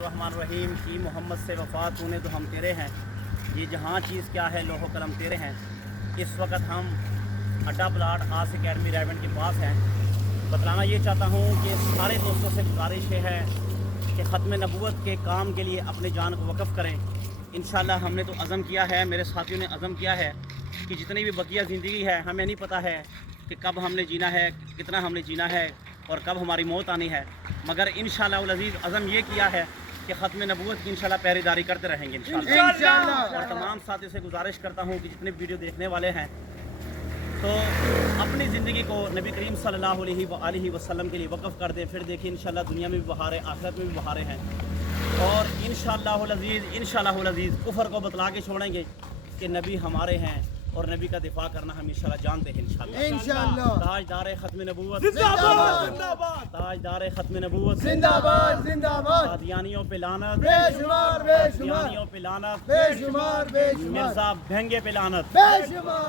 الرحمن الرحیم کی محمد سے وفات ہونے تو ہم تیرے ہیں، یہ جہاں چیز کیا ہے لوح و قلم تیرے ہیں۔ اس وقت ہم اڈا پلاٹ آس اکیڈمی ریونڈ کے پاس ہیں۔ بتلانا یہ چاہتا ہوں کہ سارے دوستوں سے گزارش یہ ہے کہ ختم نبوت کے کام کے لیے اپنے جان کو وقف کریں۔ انشاءاللہ ہم نے تو عزم کیا ہے، میرے ساتھیوں نے عزم کیا ہے کہ جتنی بھی بقیہ زندگی ہے ہمیں نہیں پتہ ہے کہ کب ہم نے جینا ہے، کتنا ہم نے جینا ہے اور کب ہماری موت آنی ہے، مگر انشاءاللہ العزیز عزم یہ کیا ہے کہ ختم نبوت کی انشاءاللہ پہرے داری کرتے رہیں گے انشاءاللہ۔ اور تمام ساتھیوں سے گزارش کرتا ہوں کہ جتنے ویڈیو دیکھنے والے ہیں تو اپنی زندگی کو نبی کریم صلی اللہ علیہ وآلہ وسلم کے لیے وقف کر دیں، پھر دیکھیں انشاءاللہ دنیا میں بھی بہاریں، آخرت میں بھی بہاریں ہیں۔ اور انشاءاللہ العزیز کفر کو بتلا کے چھوڑیں گے کہ نبی ہمارے ہیں اور نبی کا دفاع کرنا ہم انشاءاللہ جانتے ہیں انشاءاللہ۔ تاجدار ختم نبوت زندہ باد، تاجدار ختم نبوت زندہ باد، زندہ باد۔ قادیانیوں پہ لعنت، بے شمار، بے شمار، قادیانیوں پہ لعنت، بے شمار، بے شمار، مرزا بھنگے پہ لعنت، بے شمار۔